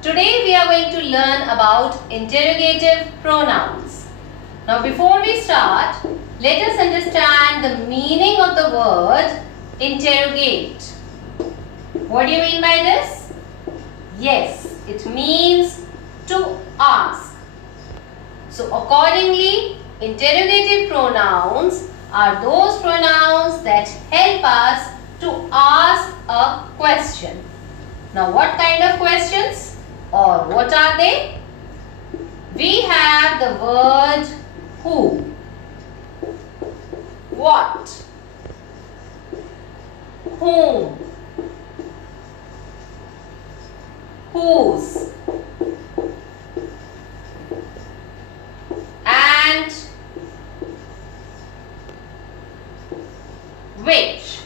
Today we are going to learn about interrogative pronouns. Now before we start, let us understand the meaning of the word interrogate. What do you mean by this? Yes, it means to ask. So accordingly, interrogative pronouns are those pronouns that help us to ask a question. Now what kind of questions or what are they? We have the word who, what, whom, whose, and which.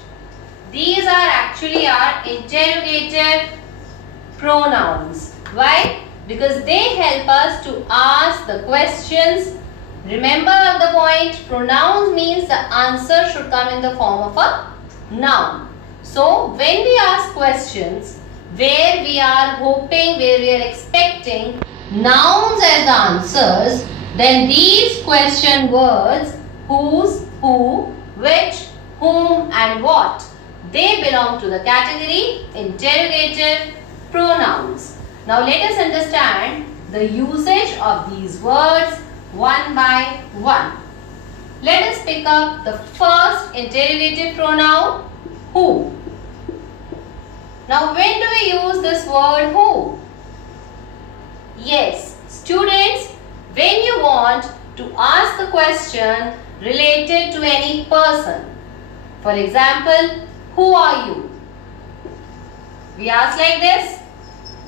These are actually our interrogative pronouns. Why? Because they help us to ask the questions. Remember the point, pronouns means the answer should come in the form of a noun. So when we ask questions where we are hoping, where we are expecting nouns as the answers, then these question words whose, who, which, whom and what, they belong to the category interrogative pronouns. Now let us understand the usage of these words one by one. Let us pick up the first interrogative pronoun, who. Now when do we use this word who? Yes, students, when you want to ask a question related to any person. For example, who are you? We ask like this.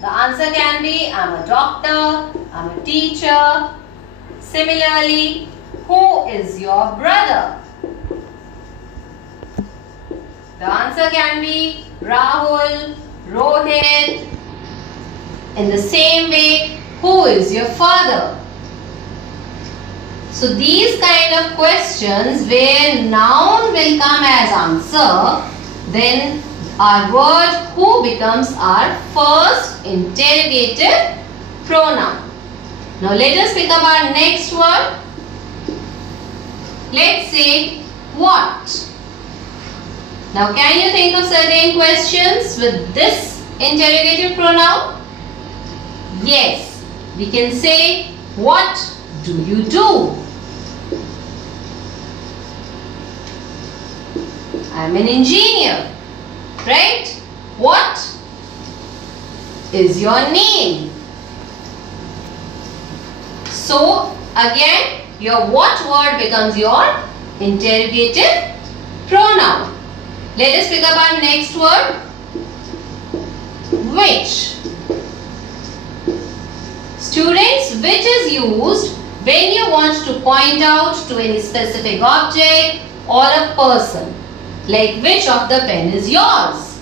The answer can be, I'm a doctor, I'm a teacher. Similarly, who is your brother? The answer can be Rahul, Rohit. In the same way, who is your father? So these kind of questions where noun will come as answer, then our word who becomes our first interrogative pronoun. Now let us pick up our next word. Let's say what. Now can you think of certain questions with this interrogative pronoun? Yes, we can say what do you do? I'm an engineer, right? What is your name? So again, your what word becomes your interrogative pronoun. Let us pick up our next word, which. Students, which is used when you want to point out to any specific object or a person. Like which of the pen is yours?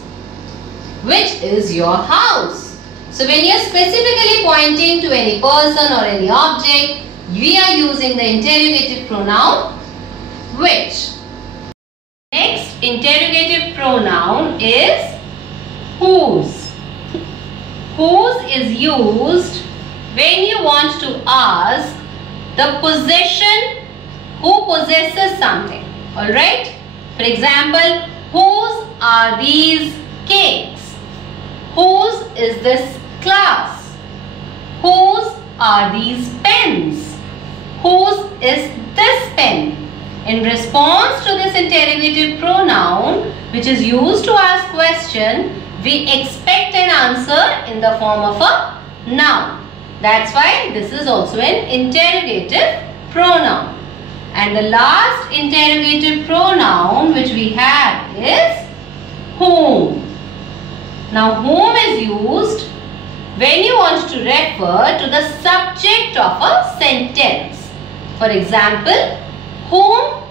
Which is your house? So when you are specifically pointing to any person or any object, we are using the interrogative pronoun which. Next interrogative pronoun is whose. Whose is used when you want to ask the possession, who possesses something. Alright? For example, whose are these cakes? Whose is this class? Whose are these pens? Whose is this pen? In response to this interrogative pronoun, which is used to ask question, we expect an answer in the form of a noun. That's why this is also an interrogative pronoun. And the last interrogative pronoun which we have is whom. Now whom is used when you want to refer to the subject of a sentence. For example, whom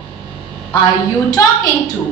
are you talking to?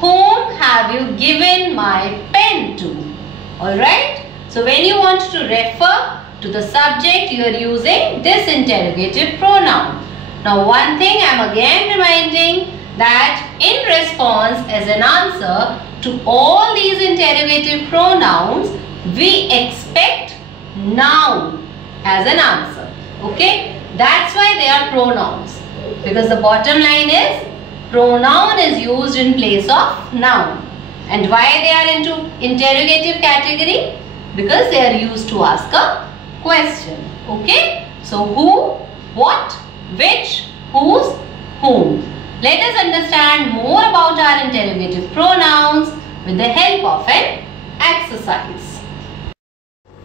Whom have you given my pen to? Alright? So when you want to refer to the subject, you are using this interrogative pronoun. Now one thing I am again reminding that in response as an answer to all these interrogative pronouns, we expect noun as an answer. Okay, that's why they are pronouns, because the bottom line is pronoun is used in place of noun. And why they are into interrogative category? Because they are used to ask a question. Okay, so who, what, which, whose, whom. Let us understand more about our interrogative pronouns with the help of an exercise.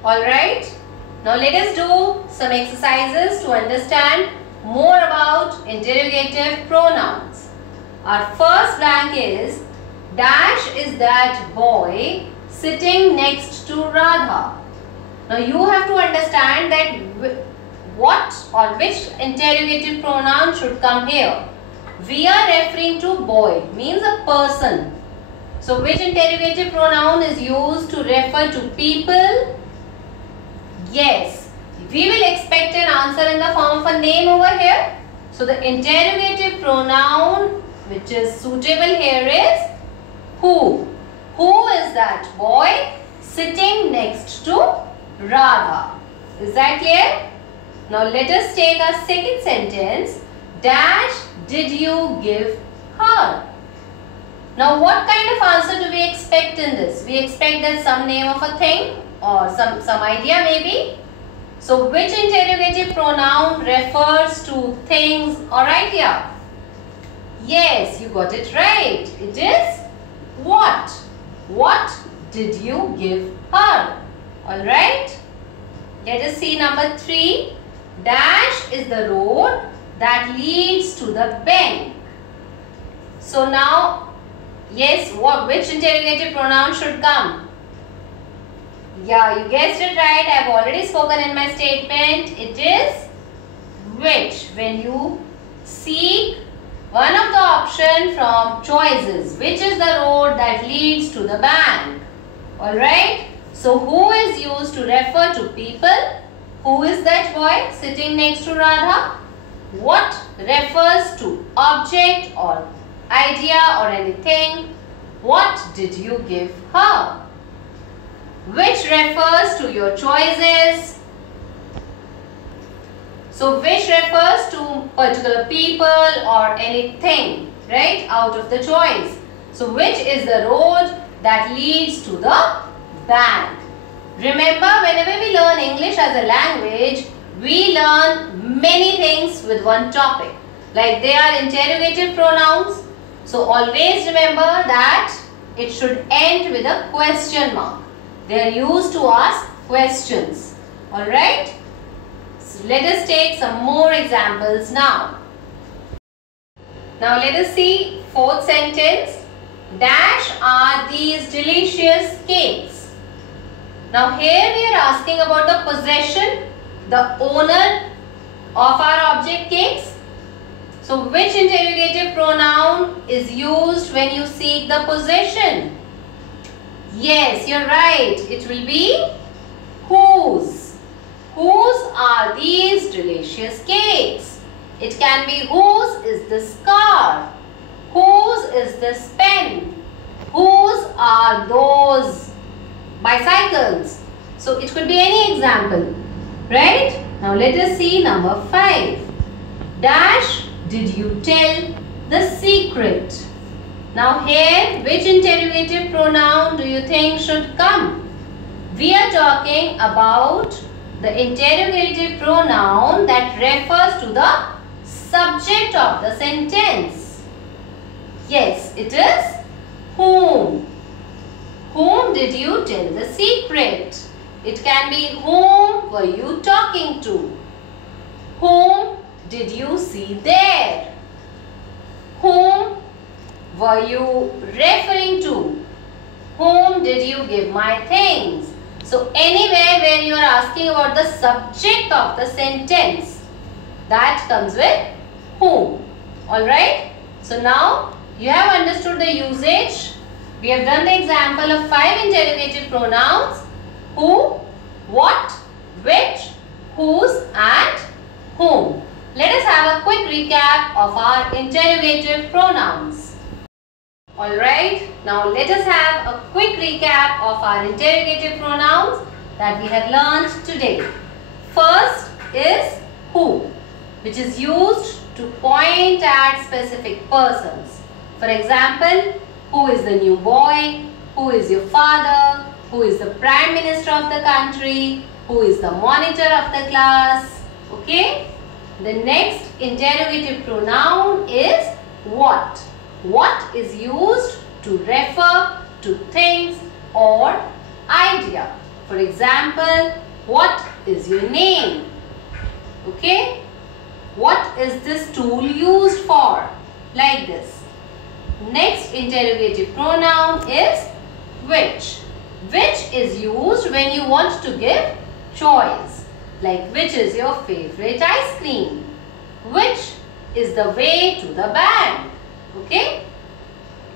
Alright, now let us do some exercises to understand more about interrogative pronouns. Our first blank is, Dash is that boy sitting next to Radha. Now you have to understand that what or which interrogative pronoun should come here. We are referring to boy, means a person. So which interrogative pronoun is used to refer to people? Yes, we will expect an answer in the form of a name over here. So the interrogative pronoun which is suitable here is who. Who is that boy sitting next to Radha? Is that clear? Now let us take a second sentence. Dash did you give her? Now what kind of answer do we expect in this? We expect that some name of a thing or some idea maybe. So which interrogative pronoun refers to things or idea? Yes, you got it right. It is what? What did you give her? Alright. Let us see number 3. Dash is the road that leads to the bank. So now, yes, which interrogative pronoun should come? Yeah, you guessed it right. I have already spoken in my statement. It is which. When you seek one of the option from choices, which is the road that leads to the bank. Alright. So who is used to refer to people? Who is that boy sitting next to Radha? What refers to object or idea or anything? What did you give her? Which refers to your choices. So which refers to particular people or anything, right, out of the choice. So which is the road that leads to the bank. Remember, whenever we learn English as a language, we learn many things with one topic. Like they are interrogative pronouns. So always remember that it should end with a question mark. They are used to ask questions. Alright? So let us take some more examples now. Now let us see fourth sentence. Dash are these delicious cakes. Now here we are asking about the possession, the owner of our object cakes. So which interrogative pronoun is used when you seek the possession? Yes, you're right. It will be whose. Whose are these delicious cakes? It can be whose is this car? Whose is this pen? Whose are those bicycles? So it could be any example, right? Now let us see number 5. Dash did you tell the secret? Now here, which interrogative pronoun do you think should come? We are talking about the interrogative pronoun that refers to the subject of the sentence. Yes, it is whom. Whom did you tell the secret? It can be whom were you talking to? Whom did you see there? Whom were you referring to? Whom did you give my things? So anywhere where you are asking about the subject of the sentence, that comes with whom. Alright? So now you have understood the usage. We have done the example of 5 interrogative pronouns. Who, what, which, whose and whom. Let us have a quick recap of our interrogative pronouns. Alright, now let us have a quick recap of our interrogative pronouns. that we have learned today. First is who, which is used to point at specific persons. For example, who is the new boy, who is your father, who is the Prime Minister of the country, who is the monitor of the class. Okay? The next interrogative pronoun is what. What is used to refer to things or idea. For example, what is your name? Okay? What is this tool used for? Like this. Next interrogative pronoun is which. Which is used when you want to give choice. Like which is your favorite ice cream? Which is the way to the bank? Okay?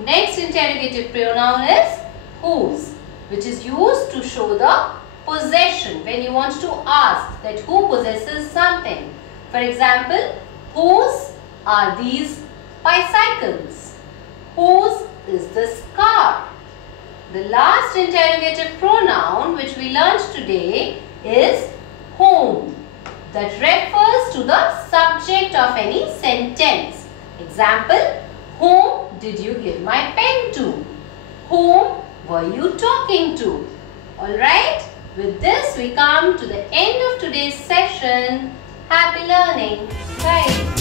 Next interrogative pronoun is whose, which is used to show the possession when you want to ask that who possesses something. For example, whose are these bicycles? Whose is this car? The last interrogative pronoun which we learned today is whom, that refers to the subject of any sentence. Example, whom did you give my pen to? Whom were you talking to? Alright, with this we come to the end of today's session. Happy learning. Bye.